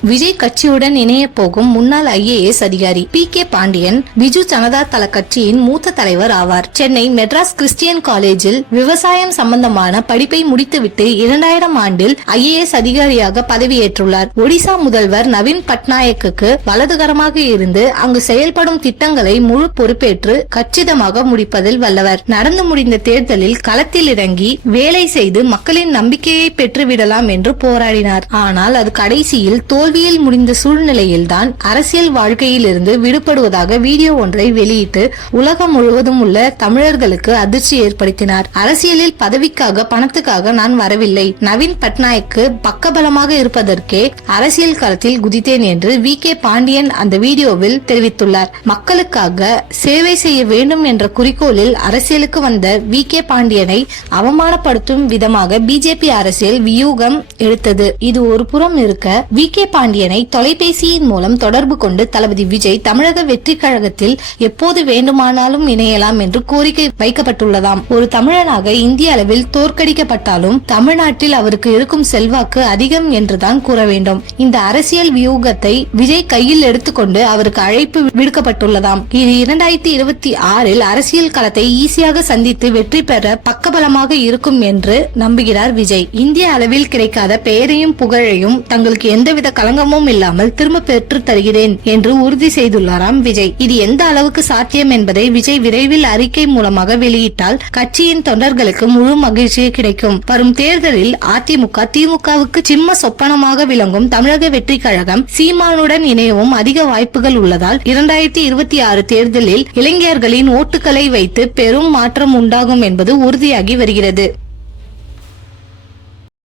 விஜய் கட்சியுடன் இணைய போகும் முன்னாள் IAS அதிகாரி PK பாண்டியன் பிஜு ஜனதா தள கட்சியின் மூத்த தலைவர் ஆவார். சென்னை மெட்ராஸ் கிறிஸ்டியன் காலேஜில் விவசாயம் சம்பந்தமான படிப்பை முடித்துவிட்டு 2000 ஆண்டில் IAS அதிகாரியாக பதவியேற்றுள்ளார். ஒடிசா முதல்வர் நவீன் பட்நாயக்கு வலதுகரமாக இருந்து அங்கு செயல்படும் திட்டங்களை முழு பொறுப்பேற்று கச்சிதமாக முடிப்பதில் வல்லவர். நடந்து முடிந்த தேர்தலில் களத்தில் இறங்கி வேலை செய்து மக்களின் நம்பிக்கையை பெற்றுவிடலாம் என்று போராடினார். ஆனால் அது கடைசியில் தோல்வியில் முடிந்த சூழ்நிலையில்தான் அரசியல் வாழ்க்கையில் இருந்து விடுபடுவதாக வீடியோ ஒன்றை வெளியிட்டு உலகம் முழுவதும் உள்ள தமிழர்களுக்கு அதிர்ச்சி ஏற்படுத்தினார். அரசியலில் பதவிக்காக பணத்துக்காக நான் வரவில்லை, நவீன் பட்நாயக்கு பக்கபலமாக இருப்பதற்கே அரசியல் களத்தில் குதித்தேன் என்று VK பாண்டியன் அந்த வீடியோவில் தெரிவித்துள்ளார். மக்களுக்காக சேவை செய்ய வேண்டும் என்ற குறிக்கோளில் அரசியலுக்கு வந்த VK பாண்டியனை அவமானப்படுத்தும் விதமாக BJP அரசியல் வியூகம் எடுத்தது. இது ஒரு புறம் இருக்க VK பாண்டியனை தொலைபேசியின் மூலம் தொடர்பு கொண்டு தளபதி விஜய் தமிழக வெற்றி கழகத்தில் எப்போது வேண்டுமானாலும் இணையலாம் என்று கோரிக்கை வைக்கப்பட்டுள்ளதாம். ஒரு தமிழனாக இந்திய அளவில் தோற்கடிக்கப்பட்டாலும் தமிழ்நாட்டில் அவருக்கு இருக்கும் செல்வாக்கு அதிகம் என்றுதான் கூற வேண்டும். இந்த அரசியல் வியூகத்தை விஜய் கையில் எடுத்துக்கொண்டு அவருக்கு அழைப்பு விடுக்கப்பட்டுள்ளதாம். இது 2026 அரசியல் களத்தை ஈஸியாக சந்தித்து வெற்றி பெற பக்கபலமாக இருக்கும் என்று நம்புகிறார் விஜய். இந்திய அளவில் கிடைக்காத பெயரையும் புகழையும் தங்களுக்கு எந்தவித களங்கமும் இல்லாமல் திரும்ப பெற்று தருகிறேன் என்று உறுதி செய்துள்ளாராம் விஜய். இது எந்த அளவுக்கு சாத்தியம் என்பதை விஜய் விரைவில் அறிக்கை மூலமாக வெளியிட்டால் கட்சியின் தொண்டர்களுக்கு முழு மகிழ்ச்சி கிடைக்கும். வரும் தேர்தலில் அதிமுக திமுகவுக்கு சிம்ம சொப்பனமாக விளங்கும் தமிழக வெற்றி கழகம் சீமானுடன் இணையவும் அதிக வாய்ப்புகள் உள்ளதால் 2026 தேர்தலில் இளைஞர்களின் ஓட்டுகளை வைத்து பெரும் மாற்றம் உண்டாகும் என்பது உறுதியாகி வருகிறது.